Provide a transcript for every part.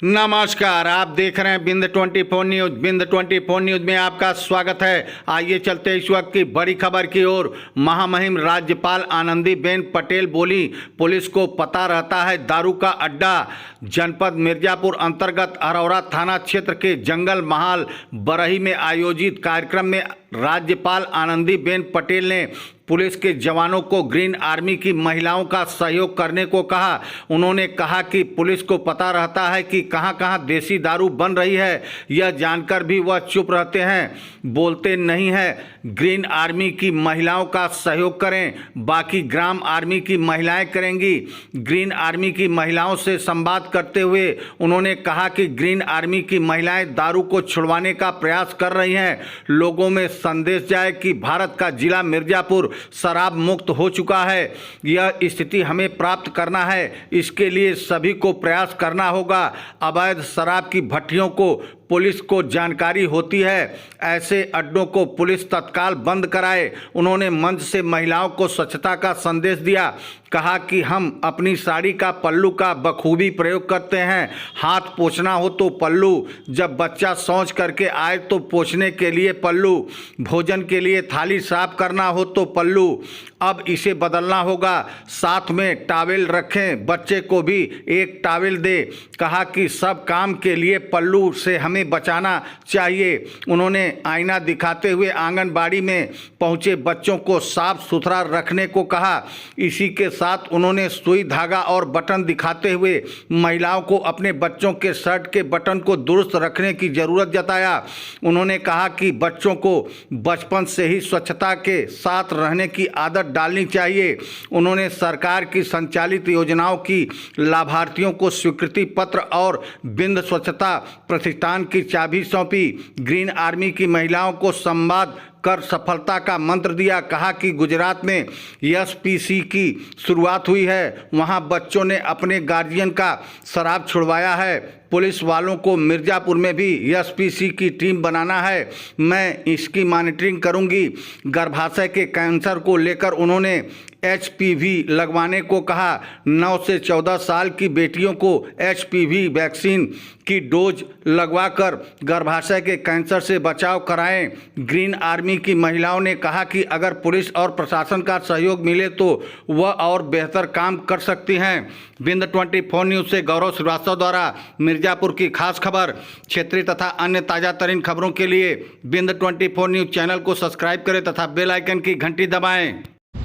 नमस्कार, आप देख रहे हैं बिंद 24 न्यूज। बिंद 24 न्यूज में आपका स्वागत है। आइए चलते इस वक्त की बड़ी खबर की ओर। महामहिम राज्यपाल आनंदीबेन पटेल बोली, पुलिस को पता रहता है दारू का अड्डा। जनपद मिर्जापुर अंतर्गत अरौरा थाना क्षेत्र के जंगल महाल बरही में आयोजित कार्यक्रम में राज्यपाल आनंदीबेन पटेल ने पुलिस के जवानों को ग्रीन आर्मी की महिलाओं का सहयोग करने को कहा। उन्होंने कहा कि पुलिस को पता रहता है कि कहां-कहां देसी दारू बन रही है, यह जानकर भी वह चुप रहते हैं, बोलते नहीं हैं। ग्रीन आर्मी की महिलाओं का सहयोग करें, बाकी ग्राम आर्मी की महिलाएं करेंगी। ग्रीन आर्मी की महिलाओं से संवाद करते हुए उन्होंने कहा कि ग्रीन आर्मी की महिलाएं दारू को छुड़वाने का प्रयास कर रही हैं। लोगों में संदेश जाए कि भारत का जिला मिर्जापुर शराब मुक्त हो चुका है। यह स्थिति हमें प्राप्त करना है, इसके लिए सभी को प्रयास करना होगा। अवैध शराब की भट्टियों को पुलिस को जानकारी होती है, ऐसे अड्डों को पुलिस तत्काल बंद कराए। उन्होंने मंच से महिलाओं को स्वच्छता का संदेश दिया। कहा कि हम अपनी साड़ी का पल्लू का बखूबी प्रयोग करते हैं। हाथ पोंछना हो तो पल्लू, जब बच्चा शौच करके आए तो पोंछने के लिए पल्लू, भोजन के लिए थाली साफ करना हो तो पल्लू। अब इसे बदलना होगा। साथ में टॉवेल रखें, बच्चे को भी एक टॉवेल दे। कहा कि सब काम के लिए पल्लू से हमें बचाना चाहिए। उन्होंने आईना दिखाते हुए आंगनबाड़ी में पहुंचे बच्चों को साफ सुथरा रखने को कहा। इसी के साथ उन्होंने सुई धागा और बटन दिखाते हुए महिलाओं को अपने बच्चों के शर्ट के बटन को दुरुस्त रखने की ज़रूरत जताया। उन्होंने कहा कि बच्चों को बचपन से ही स्वच्छता के साथ रहने की आदत डालनी चाहिए। उन्होंने सरकार की संचालित योजनाओं की लाभार्थियों को स्वीकृति पत्र और बिंद स्वच्छता प्रतिष्ठान की चाबी सौंपी। ग्रीन आर्मी की महिलाओं को संवाद कर सफलता का मंत्र दिया। कहा कि गुजरात में एसपीसी की शुरुआत हुई है, वहां बच्चों ने अपने गार्जियन का शराब छुड़वाया है। पुलिस वालों को मिर्जापुर में भी एसपीसी की टीम बनाना है, मैं इसकी मॉनिटरिंग करूंगी। गर्भाशय के कैंसर को लेकर उन्होंने एचपीवी लगवाने को कहा। 9 से 14 साल की बेटियों को एचपीवी वैक्सीन की डोज लगवाकर गर्भाशय के कैंसर से बचाव कराएं। ग्रीन आर्मी की महिलाओं ने कहा कि अगर पुलिस और प्रशासन का सहयोग मिले तो वह और बेहतर काम कर सकती हैं। बिंद 24 न्यूज़ से गौरव श्रीवास्तव द्वारा मिर्जापुर की खास खबर। क्षेत्रीय तथा अन्य ताज़ा तरीन खबरों के लिए बिंद 24 न्यूज़ चैनल को सब्सक्राइब करें तथा बेल आइकन की घंटी दबाएं।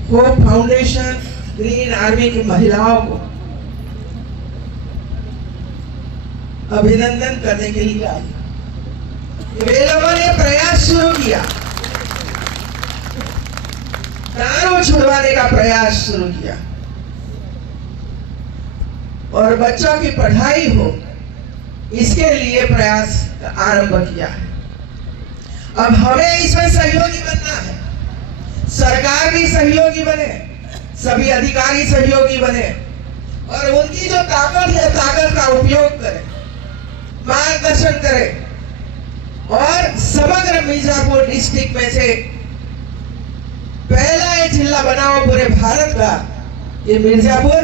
वो फाउंडेशन ग्रीन आर्मी की महिलाओं को अभिनंदन करने के लिए आई। वे लोगों ने प्रयास शुरू किया, दारू छुड़वाने का प्रयास शुरू किया और बच्चों की पढ़ाई हो, इसके लिए प्रयास आरंभ किया है। अब हमें इसमें सहयोगी बनना है। सरकार भी सहयोगी बने, सभी अधिकारी सहयोगी बने और उनकी जो ताकत है, ताकत का उपयोग करें, मार्गदर्शन करें और समग्र मिर्जापुर डिस्ट्रिक्ट में से पहला ये जिला बनाओ पूरे भारत का। ये मिर्जापुर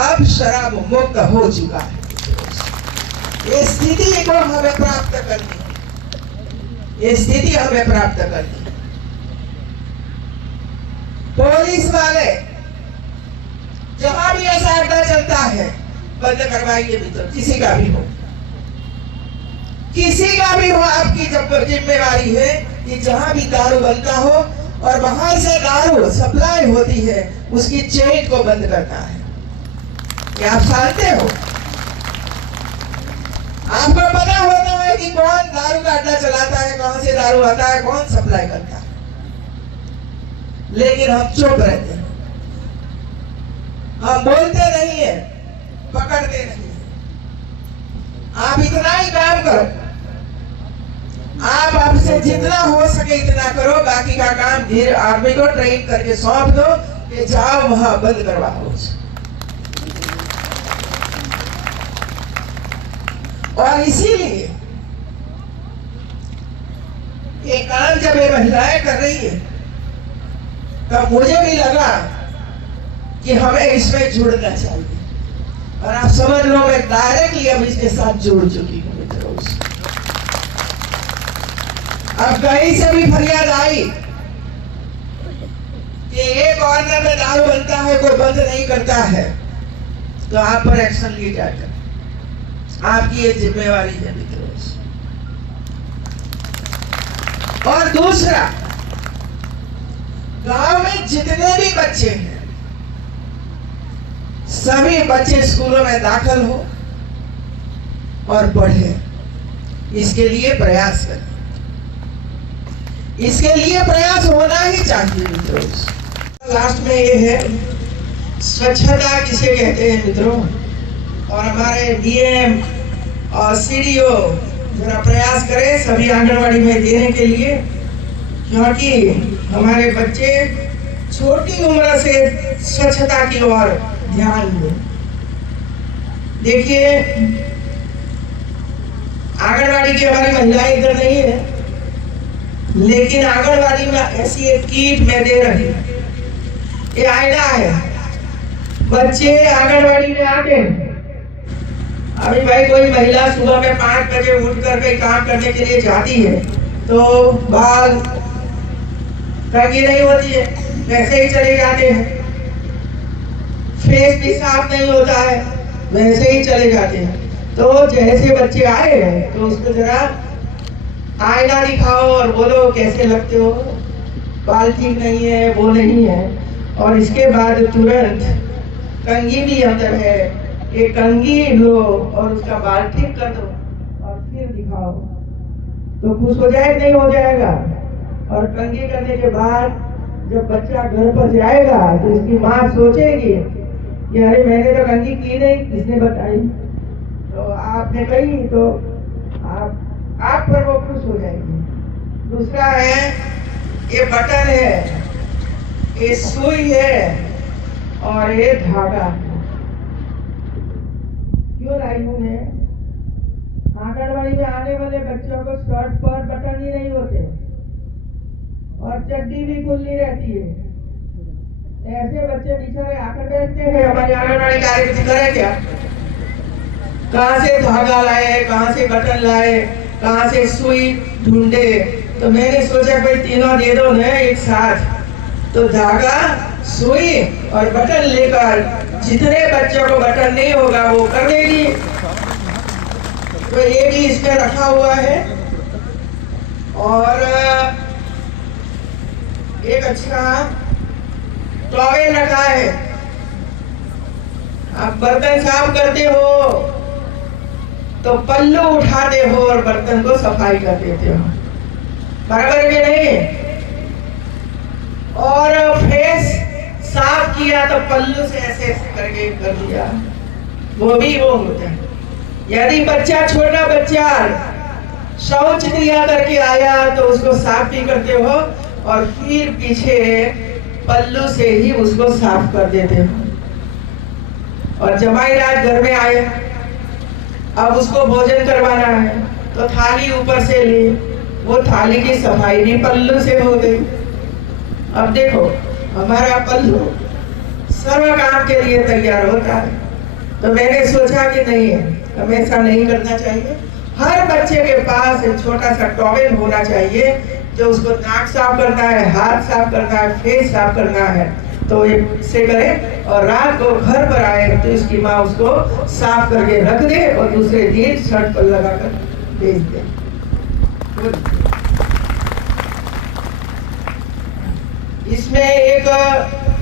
अब शराब मुक्त हो चुका है। ये स्थिति को हमें प्राप्त करनी है, ये स्थिति हमें प्राप्त करनी है। पुलिस वाले जहां भी ऐसा अड्डा चलता है बंद करवाइए, भीतर किसी का भी हो, किसी का भी हो। आपकी जिम्मेवारी है कि जहां भी दारू बनता हो और बाहर से दारू सप्लाई होती है, उसकी चेन को बंद करना है। क्या आप जानते हो? आपको पता होता है कि कौन दारू का अड्डा चलाता है, कहां से दारू आता है, कौन सप्लाई करता है, लेकिन हम चुप रहते हैं, हम बोलते नहीं है, पकड़ते नहीं है। आप इतना ही काम करो, आप आपसे जितना हो सके इतना करो, बाकी का काम धीरे आर्मी को ट्रेन करके सौंप दो कि जाओ वहां बंद करवाओ। और इसीलिए ये काम जब ये महिलाएं कर रही है तब मुझे भी लगा कि हमें इसमें जुड़ना चाहिए। और आप समझ लो मैं डायरेक्टली अब इसके साथ जुड़ चुकी हूँ मित्रों। अब कहीं से भी फरियाद आई कि एक कॉर्नर में दारू बनता है, कोई बंद नहीं करता है, तो आप पर एक्शन ली जाएगा। आपकी ये जिम्मेवारी है मित्रों। और दूसरा, गांव में जितने भी बच्चे हैं सभी बच्चे स्कूलों में दाखिल हो और पढ़े, इसके लिए प्रयास करें। इसके लिए प्रयास होना ही चाहिए मित्रों। लास्ट में ये है स्वच्छता किसे कहते हैं मित्रों, और हमारे डीएम और सीडीओ जरा प्रयास करें सभी आंगनबाड़ी में देने के लिए, क्योंकि हमारे बच्चे छोटी उम्र से स्वच्छता की ओर ध्यान दें। देखिए आंगनबाड़ी की हमारी महिलाएं इधर नहीं है, लेकिन आंगनबाड़ी में ऐसी एक किट मैं दे रही हूँ, ये आईना है। बच्चे आंगनबाड़ी में आते हैं, अभी भाई कोई महिला सुबह में 5 बजे उठ कर कहीं काम करने के लिए जाती है तो बाल रंगी नहीं होती है, वैसे ही चले जाते हैं। फेस भी साफ नहीं होता है, वैसे ही चले जाते हैं। तो जैसे बच्चे आए हैं तो उसको जरा आईना दिखाओ और बोलो कैसे लगते हो, बाल ठीक नहीं है, वो नहीं है। और इसके बाद तुरंत कंघी भी अंदर है, ये कंघी लो और उसका बाल ठीक कर दो और फिर दिखाओ, तो खुश हो जाए नहीं हो जाएगा। और कंघी करने के बाद जब बच्चा घर पर जाएगा तो इसकी माँ सोचेगी कि अरे मैंने तो कंघी की नहीं, किसने बताई, तो आपने कही तो आप पर वो खुश हो जाएगी। दूसरा है ये बटन है, ये सुई है और ये धागा। क्यों लाई हूं मैं? आंगनबाड़ी में आने वाले बच्चों को शर्ट पर बटन ही नहीं होते और चड्डी भी खुली रहती है। ऐसे बच्चे बेचारे आकर बैठते हैं, हमारी आंगनबाड़ी कार्यकर्ता करे क्या? कहाँ से धागा लाए, कहाँ से बटन लाए, कहाँ से सुई ढूंढे। तो मैंने सोचा भाई तीनों दे दो ना एक साथ, तो धागा, सुई और बटन लेकर जितने बच्चों को बटन नहीं होगा वो कर देगी। तो ये भी इसमें रखा हुआ है। और एक अच्छा टॉवेल रखा है। आप बर्तन साफ करते हो तो पल्लू उठाते हो और बर्तन को सफाई कर देते हो, बराबर के नहीं। और फेस साफ किया तो पल्लू से ऐसे ऐसे करके कर दिया, वो भी वो होता है। यदि बच्चा, छोटा बच्चा शौच क्रिया करके आया तो उसको साफ भी करते हो और फिर पीछे पल्लू से ही उसको साफ कर देते हो। और जमाई रात घर में आए, अब उसको भोजन करवाना है तो थाली ऊपर से ली, वो थाली की सफाई भी पल्लू से हो गई। अब देखो हमारा पल्लू सर्व काम के लिए तैयार होता है। तो मैंने सोचा कि नहीं, हमेशा नहीं करना चाहिए। हर बच्चे के पास एक छोटा सा टॉवेल होना चाहिए जो उसको नाक साफ करना है, हाथ साफ करना है, फेस साफ करना है, तो इससे करे। और रात को घर पर आए तो इसकी माँ उसको साफ करके रख दे और दूसरे दिन शर्ट पर लगाकर भेज दे। इसमें एक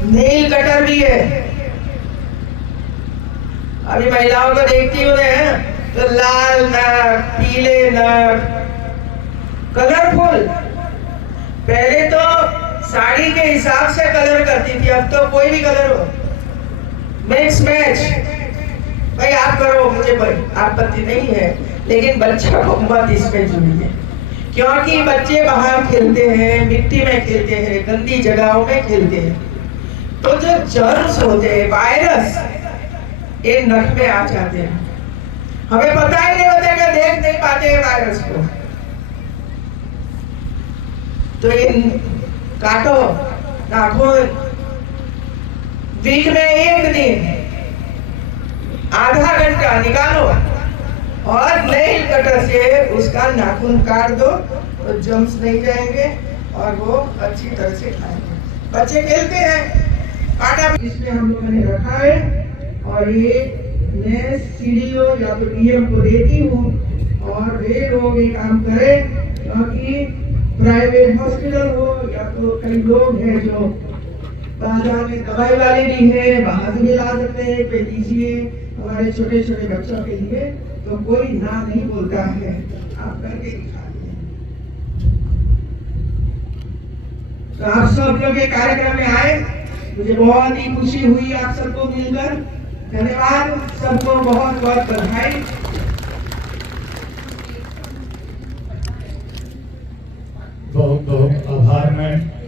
नेल कटर भी है। अभी महिलाओं को देखती हूँ तो लाल नख, पीले नख, कलरफुल। पहले तो साड़ी के हिसाब से कलर करती थी, अब तो कोई भी कलर हो, मिक्स मैच। भाई आप करो, मुझे आपत्ति नहीं है, लेकिन बच्चा को मत इसमें जुड़िए, क्योंकि बच्चे बाहर खेलते हैं, मिट्टी में खेलते हैं, गंदी जगहों में खेलते हैं, तो जो जर्म्स होते हैं, वायरस, ये नख में आ जाते हैं। हमें पता ही नहीं होता कि देख नहीं पाते हैं वायरस को। तो ये काटो नाखून, वीक में एक दिन आधा घंटा निकालो और नेल कटर से उसका नाखून काट दो तो जम्स नहीं जाएंगे और वो अच्छी तरह से खाएंगे। बच्चे खेलते हैं, काटा इसमें हम लोगों ने रखा है और ये मैं सीडीओ या तो डीएम को देती हूँ और वे लोग ये काम करें, क्योंकि प्राइवेट हॉस्पिटल हो या तो कई लोग हैं जो बाजार में दवाई वाले भी है, बाहर से भी ला सकते हैं, पे दीजिए हमारे छोटे छोटे बच्चों के लिए, तो कोई ना नहीं बोलता है, आप करके दिखा दें। तो आप सब लोग ये कार्यक्रम में आए, मुझे बहुत ही खुशी हुई आप सबको मिलकर। धन्यवाद, सबको बहुत बहुत बधाई। बहुत बहुत आभार। मैं